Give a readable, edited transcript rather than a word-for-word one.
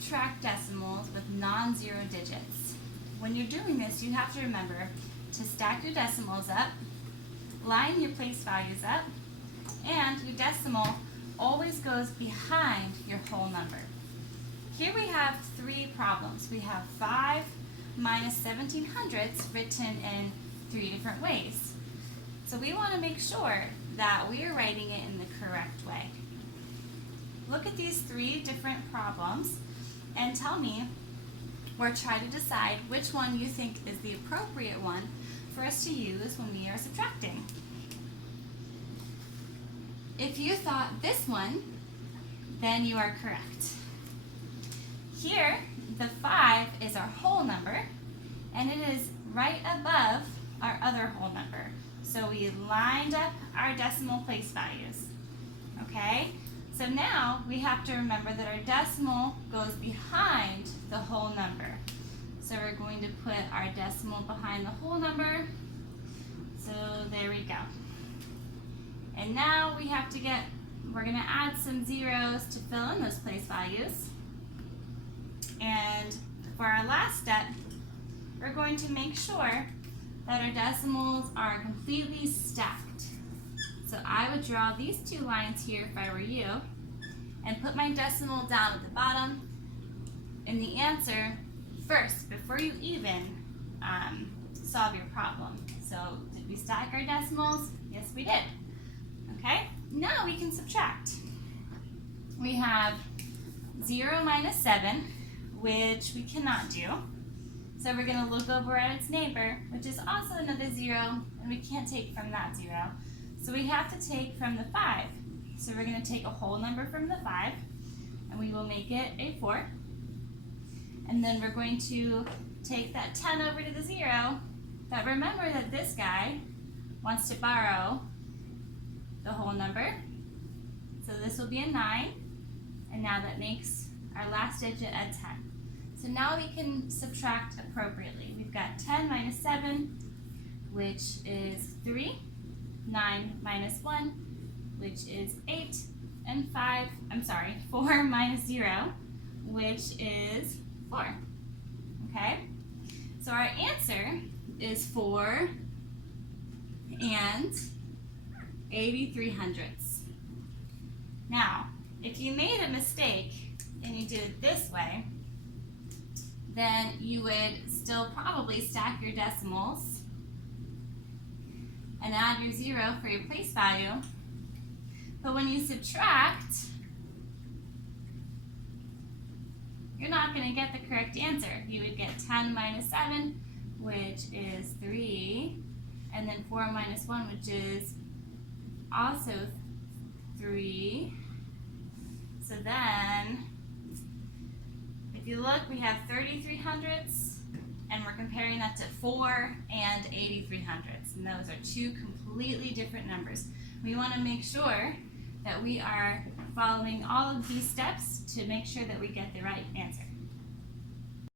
subtract decimals with non-zero digits. When you're doing this, you have to remember to stack your decimals up, line your place values up, and your decimal always goes behind your whole number. Here we have three problems. We have 5 minus 1700ths written in three different ways. So we want to make sure that we are writing it in the correct way. Look at these three different problems and tell me, or try to decide which one you think is the appropriate one for us to use when we are subtracting. If you thought this one, then you are correct. Here, the 5 is our whole number, and it is right above our other whole number. So we lined up our decimal place values, okay? So now we have to remember that our decimal goes behind the whole number. So we're going to put our decimal behind the whole number. So there we go. And now we have to we're going to add some zeros to fill in those place values. And for our last step, we're going to make sure that our decimals are completely stacked. So I would draw these two lines here if I were you, and put my decimal down at the bottom in the answer first, before you even solve your problem. So did we stack our decimals? Yes, we did. Okay, now we can subtract. We have 0 minus 7, which we cannot do. So we're going to look over at its neighbor, which is also another 0, and we can't take from that 0. So we have to take from the 5. So we're going to take a whole number from the 5, and we will make it a 4. And then we're going to take that 10 over to the 0, but remember that this guy wants to borrow the whole number. So this will be a 9, and now that makes our last digit a 10. So now we can subtract appropriately. We've got 10 minus 7, which is 3, 9 minus 1, which is 8, and 4 minus 0, which is 4. Okay? So our answer is 4 and 8300ths. Now, if you made a mistake and you did it this way, then you would still probably stack your decimals and add your 0 for your place value. But when you subtract, you're not going to get the correct answer. You would get 10 minus 7, which is 3, and then 4 minus 1, which is also 3. So then, if you look, we have 3300ths, and we're comparing that to 4 and 8300ths, and those are two completely different numbers. We want to make sure that we are following all of these steps to make sure that we get the right answer.